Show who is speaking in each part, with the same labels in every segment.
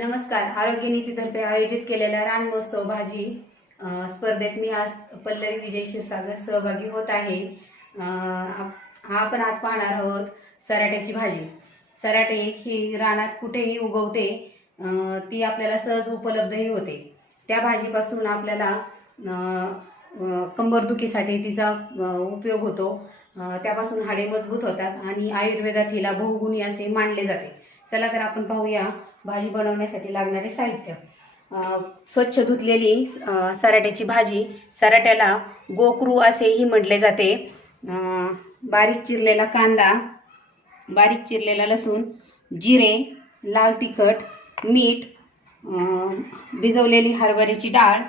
Speaker 1: नमस्कार. आरोग्य नीतीतर्फे आयोजित केलेल्या रान महोत्सव भाजी स्पर्धेत मी आज पल्लवी विजय क्षीरसागर सहभागी होत आहे. हा आप- आपण आज पाहणार आहोत सराट्याची भाजी. सराटे ही रानात कुठेही उगवते ती आपल्याला सहज उपलब्धही होते. त्या भाजीपासून आपल्याला कंबरदुखीसाठी तिचा उपयोग होतो. त्यापासून हाडे मजबूत होतात आणि आयुर्वेदात हिला बहुगुणी असे मानले जाते. चला तर आपण पाहूया भाजी बनवण्यासाठी लागणारे साहित्य. स्वच्छ धुतलेली सराट्याची भाजी. सराट्याला गोकरू असेही म्हटले जाते. बारीक चिरलेला कांदा बारीक चिरलेला लसूण जिरे लाल तिखट मीठ भिजवलेली हरभऱ्याची डाळ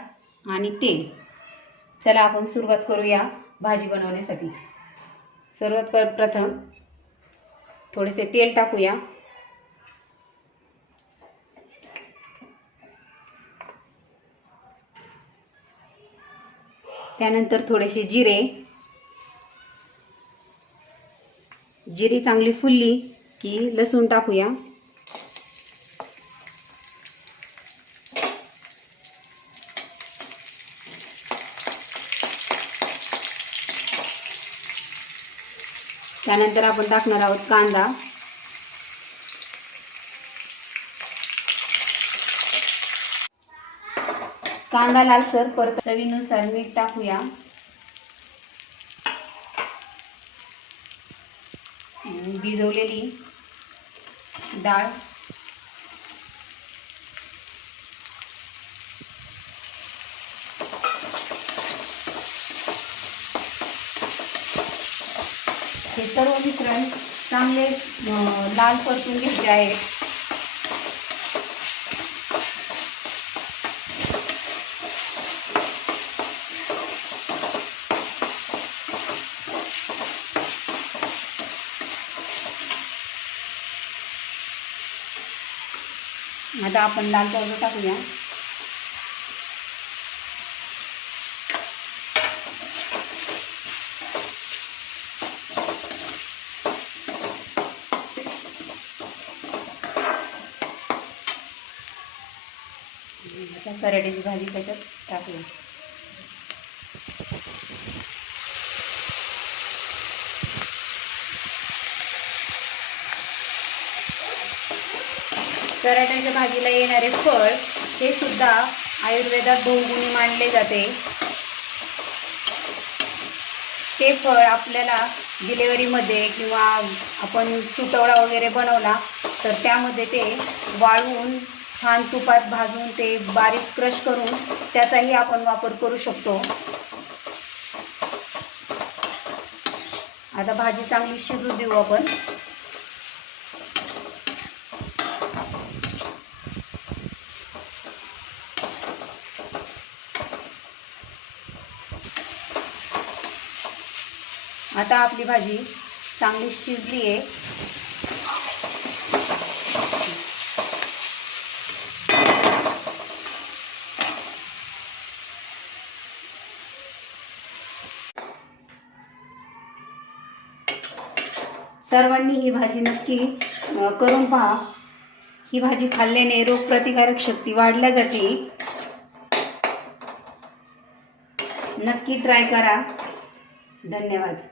Speaker 1: आणि तेल. चला आपण सुरुवात करूया भाजी बनवण्यासाठी. सर्वात प्रथम थोडेसे तेल टाकूया. त्यानंतर थोडेसे जिरे. जिरी चांगली फुलली की लसूण टाकूया. त्यानंतर आपण टाकणार आहोत कांदा. कांदा लालसर परत चवीनुसार मीठ टाकूया. भिजवलेली डाळ. हे सर्व मिश्रण चांगले लाल परतून घ्यायचे आहे. आता आपण लाल पावडर टाकूया. आता सरडीची भाजी त्याच्यात टाकूया. सराट्याच्या भाजीला येणारे फळ हे सुद्धा आयुर्वेदात बहुगुणी मानले जाते. ते फळ आपल्याला डिलेवरीमध्ये किंवा आपण सुटवडा वगैरे बनवला तर त्यामध्ये ते वाळवून छान तुपात भाजून ते बारीक क्रश करून त्याचाही आपण वापर करू शकतो. आता भाजी चांगली शिजू देऊ आपण. आता आपली भाजी चांगली शिजली आहे. सर्वांनी ही भाजी नक्की करून पहा. ही भाजी खाल्ल्याने रोगप्रतिकारक शक्ती वाढल्या जाते. नक्की ट्राय करा. धन्यवाद.